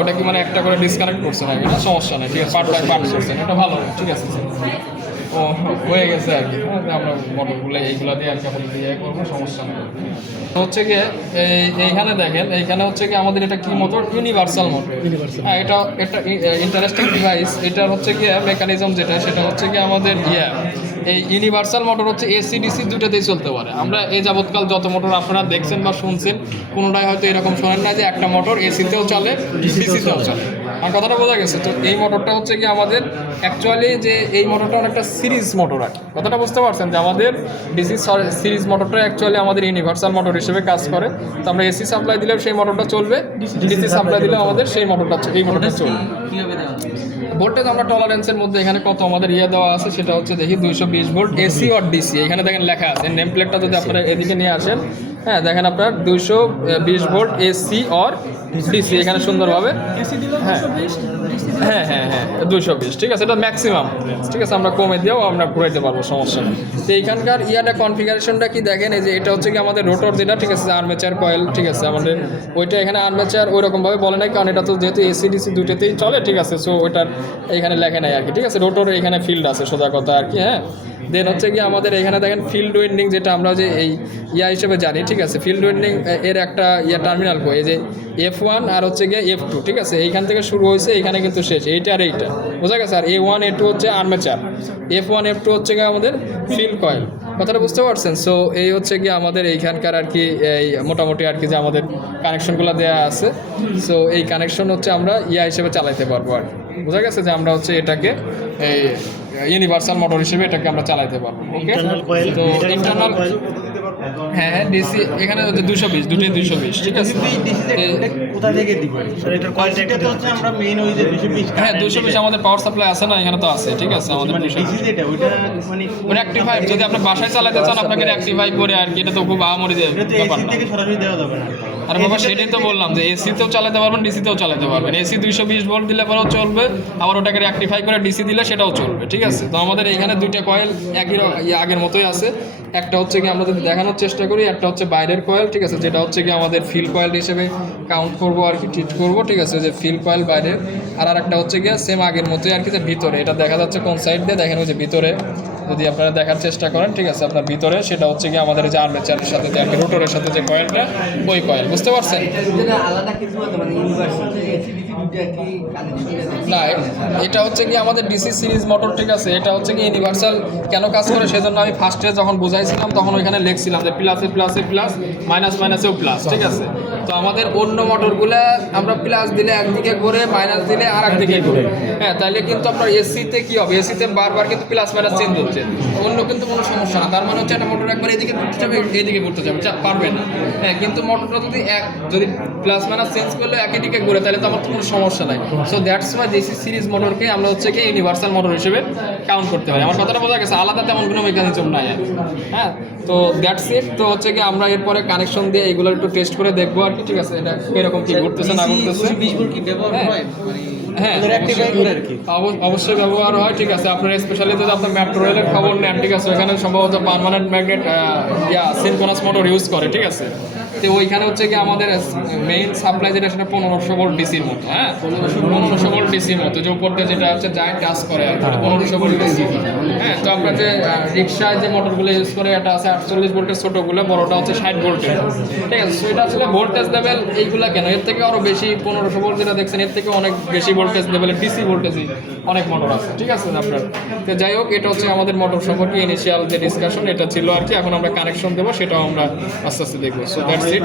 ওটা কি মানে একটা করে ডিসকানেক্ট করছে না, এটা সমস্যা নেই, ঠিক আছে, পার্ট বাই পার্ট করছেন, এটা ভালো, ঠিক আছে। ও হয়ে গেছে আর কি, আমরা মোটরগুলো এইগুলো দিয়ে আর কি এখন দিয়ে করবো, সমস্যা নেই। হচ্ছে গিয়ে এইখানে দেখেন, এইখানে হচ্ছে কি আমাদের এটা কি মোটর, ইউনিভার্সাল মোটর। হ্যাঁ, এটা একটা ইন্টারেস্টিং ডিভাইস। এটার হচ্ছে গিয়ে মেকানিজম যেটা, সেটা হচ্ছে কি আমাদের এই ইউনিভার্সাল মোটর হচ্ছে এসি ডিসি দুটাতেই চলতে পারে। আমরা এই যাবৎকাল যত মোটর আপনারা দেখছেন বা শুনছেন, কোনোটাই হয়তো এরকম শোনেন না যে একটা মোটর এসিতেও চলে ডিসিতেও চলে। আমার কথাটা বোঝা গেছে তো? এই মোটরটা হচ্ছে কি আমাদের অ্যাকচুয়ালি যে এই মোটরটা অনেকটা সিরিজ মোটর আর কি, কথাটা বুঝতে পারছেন যে আমাদের ডিসি সিরিজ মোটরটা অ্যাকচুয়ালি আমাদের ইউনিভার্সাল মোটর হিসেবে কাজ করে। তো আমরা এসি সাপ্লাই দিলেও সেই মোটরটা চলবে, ডিসি সাপ্লাই দিলেও আমাদের সেই মোটরটা, এই মোটরটা চলবে। ভোল্টেজ আমরা টলারেন্সের মধ্যে এখানে কত আমাদের দেওয়া আছে সেটা হচ্ছে দেখি 220 ভোল্ট এসি অর ডিসি। এখানে দেখেন লেখা আছে, নেম প্লেটটা যদি আপনারা এদিকে নিয়ে আসেন, হ্যাঁ দেখেন আপনার 220 ভোল্ট এসি অর ডিসি এখানে সুন্দরভাবে, হ্যাঁ হ্যাঁ হ্যাঁ 220, ঠিক আছে, এটা ম্যাক্সিমাম, ঠিক আছে, আমরা কমে দিয়েও আমরা ঘুরাইতে পারবো, সমস্যা নেই। তো এইখানকার কনফিগারেশনটা কি দেখেন, এই যে এটা হচ্ছে কি আমাদের রোটর যেটা, ঠিক আছে, আর্মেচার কয়েল, ঠিক আছে, আমাদের ওইটা এখানে আর্মেচার ওইরকমভাবে বলে নাই, কারণ এটা তো যেহেতু এসি ডিসি দুটোতেই চলে, ঠিক আছে, সো ওইটার এখানে লেখে নাই আর কি, ঠিক আছে। রোটর এখানে ফিল্ড আছে, সোজা কথা আর কি, হ্যাঁ। দেন হচ্ছে কি আমাদের এখানে দেখেন ফিল্ড উইন্ডিং, যেটা আমরা যে এই হিসেবে জানি, ঠিক আছে, ফিল্ড উইন্ডিং এর একটা টার্মিনাল কো, এই যে F1 আর হচ্ছে গিয়ে F2, ঠিক আছে, এইখান থেকে শুরু হয়েছে, এইখানে কিন্তু শেষ, এইটা আর এইটা, বোঝা গেছে। আর A1 A2 হচ্ছে আর্মেচার, F1 F2 হচ্ছে গিয়ে আমাদের ফিল্ড কয়েল, কথাটা বুঝতে পারছেন? সো এই হচ্ছে কি আমাদের এইখানকার আর কি এই মোটামুটি আর কি যে আমাদের কানেকশনগুলো দেওয়া আছে। সো এই কানেকশন হচ্ছে আমরা হিসেবে চালাইতে পারবো আর কি, বোঝা গেছে যে আমরা হচ্ছে এটাকে এই ইউনিভার্সাল মোটর হিসেবে এটাকে আমরা চালাইতে পারবো। ওকে, তো ইন্টারনাল, হ্যাঁ হ্যাঁ ডিসি এখানে হচ্ছে 220, দুটোই 220, ঠিক আছে। কোথা থেকে দিব স্যার? এটার কোয়ালিটি তো হচ্ছে আমরা মেইন ওই যে 220, হ্যাঁ 220 আমাদের পাওয়ার সাপ্লাই আছে না, এখানে তো আছে, ঠিক আছে, আমাদের ডিসি যেটা ওইটা মানে রিঅ্যাক্টিভাই, যদি আপনি বাসায় চালাতে চান আপনাকে রিঅ্যাক্টিভাই করে আর কি, এটা তো খুব আহামরি দেয় ব্যাপার না। থেকে সরাসরি দেওয়া যাবে না। আরে বাবা সেটাই তো বললাম যে এসিতেও চালাতে পারবেন ডিসিতেও চালাতে পারবেন। এসি 220 ভোল্ট দিলে পরেও চলবে, আবার ওটাকে রেকটিফাই করে ডিসি দিলে সেটাও চলবে, ঠিক আছে। তো আমাদের এখানে দুইটা কয়েল একই আগের মতোই আছে। একটা হচ্ছে কি আমরা যদি দেখানোর চেষ্টা করি, একটা হচ্ছে বাইরের কয়েল, ঠিক আছে, যেটা হচ্ছে কি আমাদের ফিল কয়েল হিসেবে কাউন্ট করবো আর কি, ট্রিট করবো, ঠিক আছে, যে ফিল কয়েল বাইরের। আর একটা হচ্ছে গিয়ে সেম আগের মতোই আর কি, যে ভিতরে, এটা দেখা যাচ্ছে কোন সাইড দিয়ে দেখেন, ওই যে ভিতরে যদি আপনারা দেখার চেষ্টা করেন, ঠিক আছে, আপনার ভিতরে সেটা হচ্ছে কি আমাদের যে আর্মেচারের সাথে যে রোটরের সাথে যে কয়েলটা, ওই কয়েল, বুঝতে পারছেন? না, এটা হচ্ছে কি আমাদের ডিসি সিরিজ মোটর, ঠিক আছে, এটা হচ্ছে কি ইউনিভার্সাল কেন কাজ করে সেজন্য আমি ফার্স্টে যখন বুঝাইছিলাম তখন ওইখানে লিখছিলাম যে প্লাসে প্লাসে প্লাস, মাইনাস মাইনাসেও প্লাস, ঠিক আছে। তো আমাদের অন্য মোটরগুলো আমরা প্লাস দিলে একদিকে করে, মাইনাস দিলে আর একদিকে করে, হ্যাঁ, তাহলে কিন্তু আপনার এসিতে কি হবে, এসিতে বারবার কিন্তু প্লাস মাইনাস চেঞ্জ হচ্ছে, অন্য কিন্তু কোনো সমস্যা না। তার মানে হচ্ছে একটা মোটর একবার এদিকে ঘুরতে যাবে, এইদিকে ঘুরতে যাবে, পারবে না, হ্যাঁ। কিন্তু মোটরটা যদি প্লাস মাইনাস চেঞ্জ করলে একই দিকে ঘুরে, তাহলে তো আমার তো কোনো সমস্যা নাই। So that's why DC series মোটরকে আমরা হচ্ছে কি ইউনিভার্সাল মোটর হিসেবে কাউন্ট করতে পারি। আমার কথাটা বোঝা গেছে? আলাদা তেমন কোনো মেকানিজম নাই, হ্যাঁ। তো দ্যাটস ইট। তো হচ্ছে কি আমরা এরপরে কানেকশন দিয়ে এইগুলো একটু টেস্ট করে দেখবো আর কি, ঠিক আছে, এটা এরকম কি ঘুরতেছে না ঘুরতেছে, হ্যাঁ অবশ্যই ব্যবহার হয়, ঠিক আছে। আপনার স্পেশালি যদি আপনার মেট্রো রেলের খবর নেন, ঠিক আছে, ওইখানে সম্ভবত permanent magnet synchronous motor use করে, ঠিক আছে। তো ওইখানে হচ্ছে কি আমাদের মেইন সাপ্লাই যেটা, সেটা 1500 ভোল্ট ডিসির মতো, হ্যাঁ 1500 ভোল্ট ডিসির মতো, যে উপর দিয়ে যেটা হচ্ছে যায় টাচ করে আর কি, 1500 ভোল্ট ডিসি, হ্যাঁ। তো আমরা যে রিক্সায় যে মোটরগুলো ইউজ করে, এটা আছে 48 ভোল্টের ছোটোগুলো, বড়টা হচ্ছে 60 ভোল্টের, ঠিক আছে। সো এটা আসলে ভোল্টেজ লেভেল এইগুলা কেন, এর থেকে আরও বেশি 1500 ভোল্ট যেটা দেখছেন, এর থেকে অনেক বেশি ভোল্টেজ লেভেলের ডিসি ভোল্টেজই অনেক মোটর আছে, ঠিক আছে আপনার। তো যাই হোক, এটা হচ্ছে আমাদের মোটর সম্পর্কে ইনিশিয়াল যে ডিসকাশন এটা ছিল আর কি। এখন আমরা কানেকশন দেবো, সেটাও আমরা আস্তে আস্তে দেখবো। So that's it.